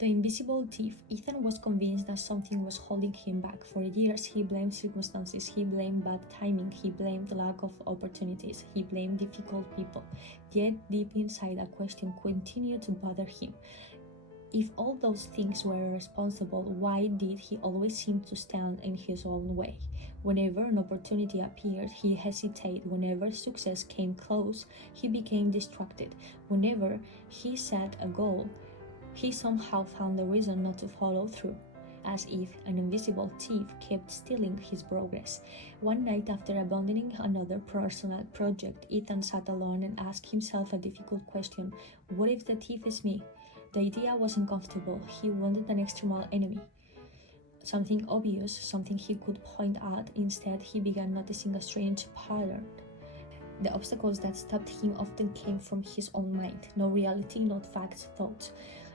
The invisible thief. Ethan was convinced that something was holding him back. For years, he blamed circumstances, he blamed bad timing, he blamed lack of opportunities, he blamed difficult people. Yet, deep inside, a question continued to bother him. If all those things were responsible, why did he always seem to stand in his own way? Whenever an opportunity appeared, he hesitated. Whenever success came close, he became distracted. Whenever he set a goal, he somehow found a reason not to follow through, as if an invisible thief kept stealing his progress. One night, after abandoning another personal project, Ethan sat alone and asked himself a difficult question: what if the thief is me? The idea wasn't comfortable. He wanted an external enemy, something obvious, something he could point at. Instead, he began noticing a strange pattern. The obstacles that stopped him often came from his own mind. No reality, not facts, thoughts.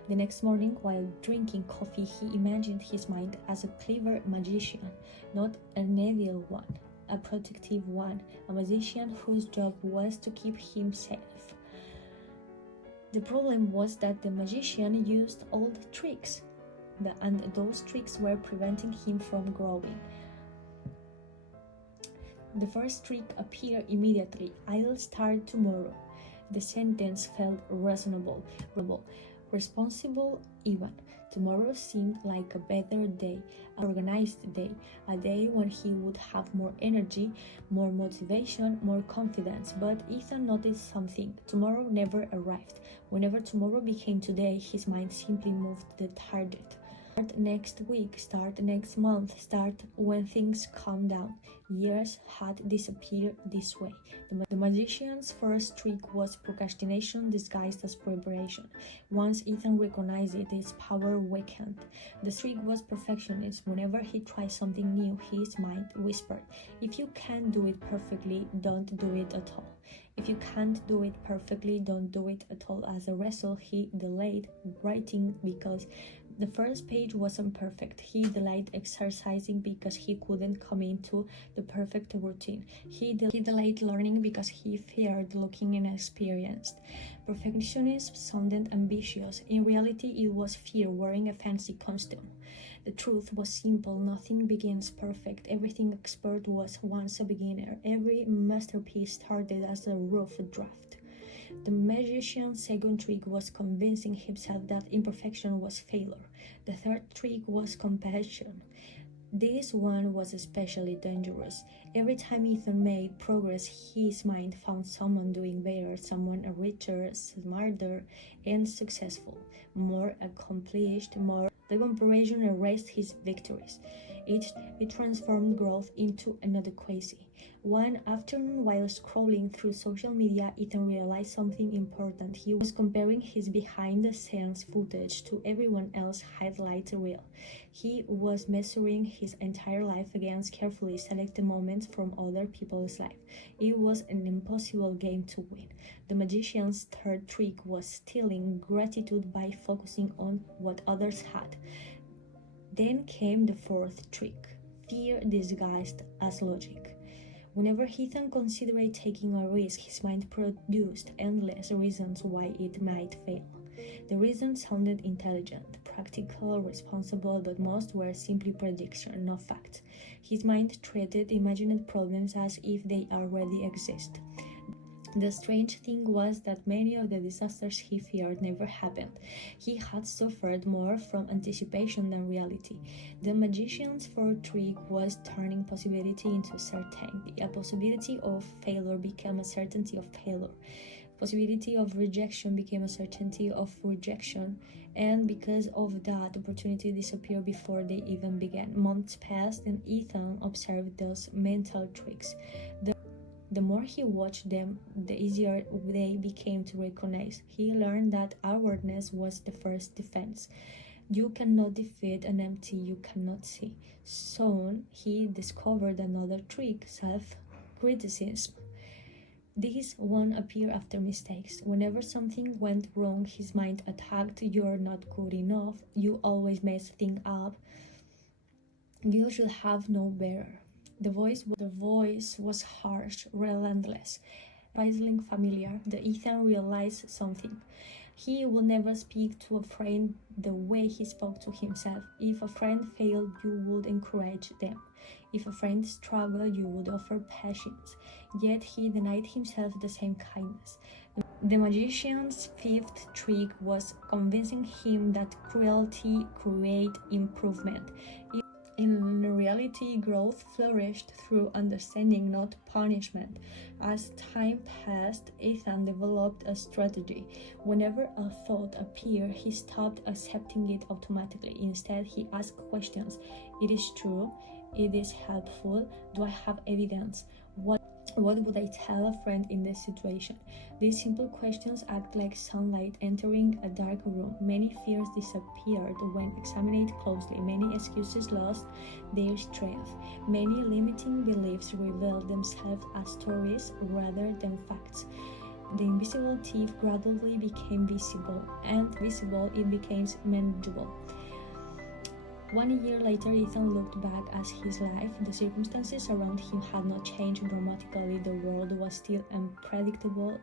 The next morning, while drinking coffee, he imagined his mind as a clever magician, not an evil one, a protective one, a magician whose job was to keep him safe. The problem was that the magician used old tricks, and those tricks were preventing him from growing. The first trick appeared immediately: "I'll start tomorrow." The sentence felt reasonable, responsible even. Tomorrow seemed like a better day, an organized day, a day when he would have more energy, more motivation, more confidence. But Ethan noticed something. Tomorrow never arrived. Whenever tomorrow became today, his mind simply moved the target. Start next week, start next month, start when things calm down. Years had disappeared this way. The magician's first trick was procrastination disguised as preparation. Once Ethan recognized it, its power weakened. The trick was perfectionism. Whenever he tried something new, his mind whispered, "If you can't do it perfectly, don't do it at all. If you can't do it perfectly, don't do it at all." As a result, he delayed writing because the first page wasn't perfect. He delayed exercising because he couldn't come into the perfect routine. He delayed learning because he feared looking inexperienced. Perfectionism sounded ambitious. In reality, it was fear wearing a fancy costume. The truth was simple. Nothing begins perfect. Everything expert was once a beginner. Every masterpiece started as a rough draft. The magician's second trick was convincing himself that imperfection was failure. The third trick was compassion. This one was especially dangerous. Every time Ethan made progress, his mind found someone doing better, someone richer, smarter, and successful, more accomplished, more. The comparison erased his victories. It transformed growth into inadequacy. One afternoon, while scrolling through social media, Ethan realized something important. He was comparing his behind-the-scenes footage to everyone else's highlight reel. He was measuring his entire life against carefully selected moments from other people's life. It was an impossible game to win. The magician's third trick was stealing gratitude by focusing on what others had. Then came the fourth trick: fear disguised as logic. Whenever Ethan considered taking a risk, his mind produced endless reasons why it might fail. The reasons sounded intelligent, practical, responsible, but most were simply prediction, not facts. His mind treated imagined problems as if they already exist. The strange thing was that many of the disasters he feared never happened. He had suffered more from anticipation than reality. The magician's fourth trick was turning possibility into certainty. A possibility of failure became a certainty of failure. Possibility of rejection became a certainty of rejection. And because of that, opportunity disappeared before they even began. Months passed and Ethan observed those mental tricks. The more he watched them, the easier they became to recognize. He learned that awareness was the first defense. You cannot defeat an empty you cannot see. Soon, he discovered another trick: self-criticism. This one appeared after mistakes. Whenever something went wrong, his mind attacked. "You're not good enough. You always mess things up. You should have known better." The voice was harsh, relentless, surprisingly familiar. The Ethan realized something. He will never speak to a friend the way he spoke to himself. If a friend failed, you would encourage them. If a friend struggled, you would offer patience. Yet he denied himself the same kindness. The magician's fifth trick was convincing him that cruelty creates improvement. In reality, growth flourished through understanding, not punishment. As time passed, Ethan developed a strategy. Whenever a thought appeared, he stopped accepting it automatically. Instead, he asked questions. It is true? It is helpful? Do I have evidence? What would I tell a friend in this situation? These simple questions act like sunlight entering a dark room. Many fears disappeared when examined closely. Many excuses lost their strength. Many limiting beliefs revealed themselves as stories rather than facts. The invisible thief gradually became visible, and visible it became manageable. 1 year later, Ethan looked back at his life. The circumstances around him had not changed dramatically. The world was still unpredictable.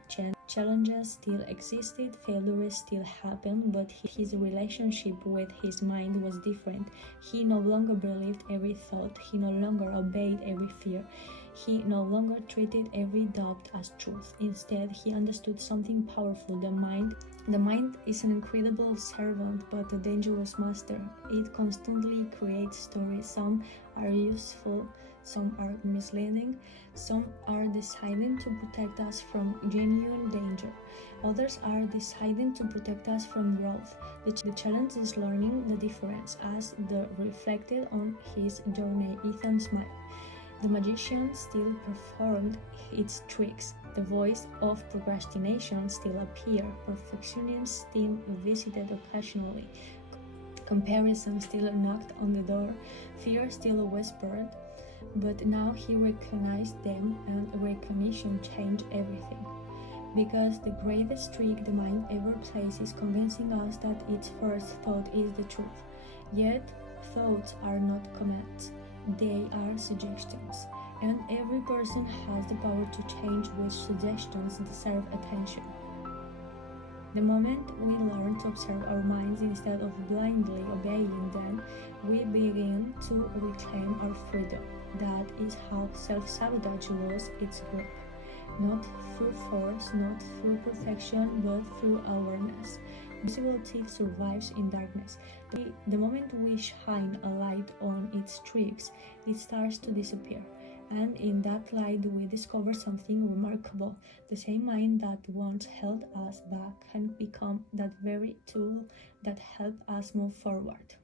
Challenges still existed, failures still happened, but his relationship with his mind was different. He no longer believed every thought. He no longer obeyed every fear. He no longer treated every doubt as truth. Instead, he understood something powerful. The mind is an incredible servant, but a dangerous master. It constantly creates stories. Some are useful, some are misleading, some are designed to protect us from genuine danger. Others are designed to protect us from growth. The challenge is learning the difference, as reflected on his journey. Ethan smiled. The magician still performed its tricks. The voice of procrastination still appeared. Perfectionism still visited occasionally. Comparison still knocked on the door. Fear still whispered. But now he recognized them, and recognition changed everything. Because the greatest trick the mind ever plays is convincing us that its first thought is the truth. Yet, thoughts are not commands. They are suggestions, and every person has the power to change which suggestions deserve attention. The moment we learn to observe our minds instead of blindly obeying them, we begin to reclaim our freedom. That is how self-sabotage lost its grip. Not through force, not through perfection, but through awareness. Visible thief survives in darkness. The moment we shine a light on its tricks, it starts to disappear. And in that light, we discover something remarkable. The same mind that once held us back can become that very tool that helps us move forward.